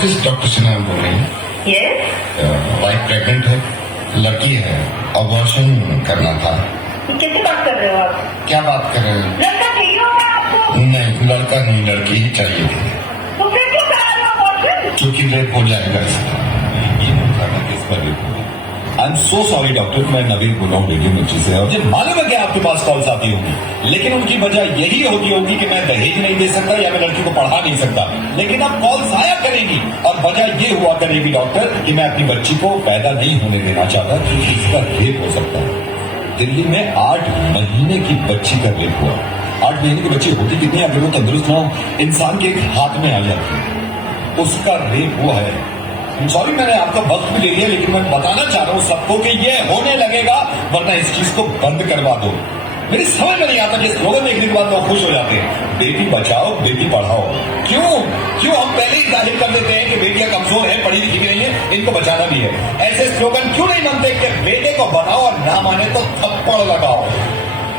Gynaecologist doctor Sinha बोल रही हैं? यस, वाइफ प्रेग्नेंट है, लड़की है, अबॉर्शन करना था। किससे बात कर रहे हो आप? क्या बात कर रहे हैं? लड़का चाहिए होगा आपको? नहीं, लड़का नहीं, लड़की ही चाहिए थी। तो फिर क्यों करा रहे हो abortion? क्योंकि रेप हो जाएगा इसका। ये होता है कि इस पर रेप होगा। I am so sorry doctor, मैं नवीन बोल रहा हूँ रेडियो मिर्ची से। और मुझे मालूम है कि आपके पास कॉल्स आती होंगी, लेकिन उनकी वजह यही होती होगी कि मैं दहेज नहीं दे सकता या मैं लड़की को पढ़ा नहीं सकता। लेकिन अब कॉल्स आया करेगी और वजह ये हुआ करेगी डॉक्टर कि मैं अपनी बच्ची को पैदा नहीं होने देना चाहता क्योंकि इसका रेप हो सकता है। दिल्ली में 8 महीने की बच्ची का रेप हुआ। 8 महीने की बच्ची होती कितनी, अगर वो तंदुरुस्त ना हो, इंसान के एक हाथ में आ जाती है, उसका रेप हुआ है। सॉरी मैंने आपका वक्त भी ले लिया, लेकिन मैं बताना चाह रहा हूं सबको कि ये होने लगेगा, वरना इस चीज को बंद करवा दो। मेरी समझ में नहीं आता कि स्लोगन देखने के बाद लोग खुश हो जाते हैं, बेटी बचाओ बेटी पढ़ाओ। क्यों क्यों हम पहले ही जाहिर कर देते हैं कि बेटियां कमजोर है, पढ़ी लिखी भी नहीं है, इनको बचाना भी है। ऐसे स्लोगन क्यों नहीं बनते कि बेटे को बनाओ और ना माने तो थप्पड़ लगाओ।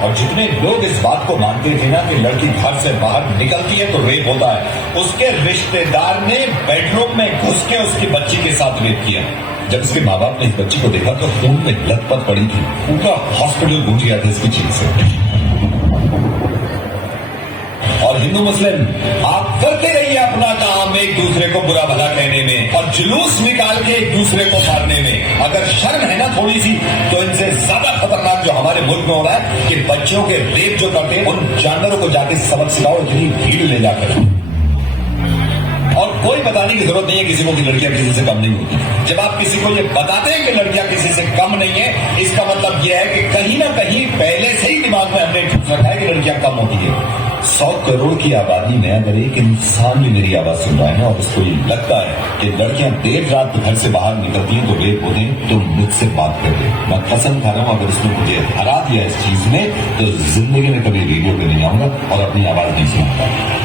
और जितने लोग इस बात को मानते थे ना कि लड़की घर से बाहर निकलती है तो रेप होता है, उसके रिश्तेदार ने बेडरूम में घुस के उसकी बच्ची के साथ रेप किया। जब इसके माँ बाप ने इस बच्ची को देखा तो खून में लथपथ पड़ी थी, पूरा हॉस्पिटल गूंज गया था इसकी चीख से। और हिंदू मुस्लिम आप करते रहिए अपना काम, एक दूसरे को बुरा भला कहने में और जुलूस निकाल के एक दूसरे को मारने में। अगर शर्म है ना थोड़ी सी, तो इनसे ज्यादा खतरनाक जो हमारे मुल्क में हो रहा है कि बच्चों के रेप जो करते हैं, उन जानवरों को जाके सबक सिखाओ, इतनी भीड़ ले जाकर। और कोई बताने की जरूरत नहीं है किसी को कि लड़कियां किसी से कम नहीं होती। जब आप किसी को ये बताते हैं कि लड़कियां किसी से कम नहीं है, इसका मतलब यह है कि कहीं ना कहीं पहले से ही दिमाग में हमने ठूस रखा है कि लड़कियां कम होती है। 100 करोड़ की आबादी में अगर एक इंसान भी मेरी आवाज सुन रहा है ना और उसको ये लगता है कि लड़कियां देर रात घर से बाहर निकलती हैं तो रेप होते हैं, तो मुझसे बात कर ले। मैं कसम खा रहा हूं, अगर उसने मुझे हरा दिया इस चीज में तो जिंदगी में कभी रेडियो पे नहीं आऊंगा और अपनी आवाज नहीं सुनाऊंगा।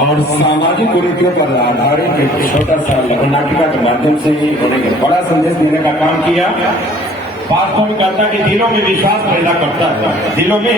और सामाजिक कुरीतियों पर आधारित एक छोटा सा लघु नाटिका के माध्यम से एक बड़ा संदेश देने का काम किया। वास्तव में कहता है कि दिलों में विश्वास पैदा करता है, दिलों में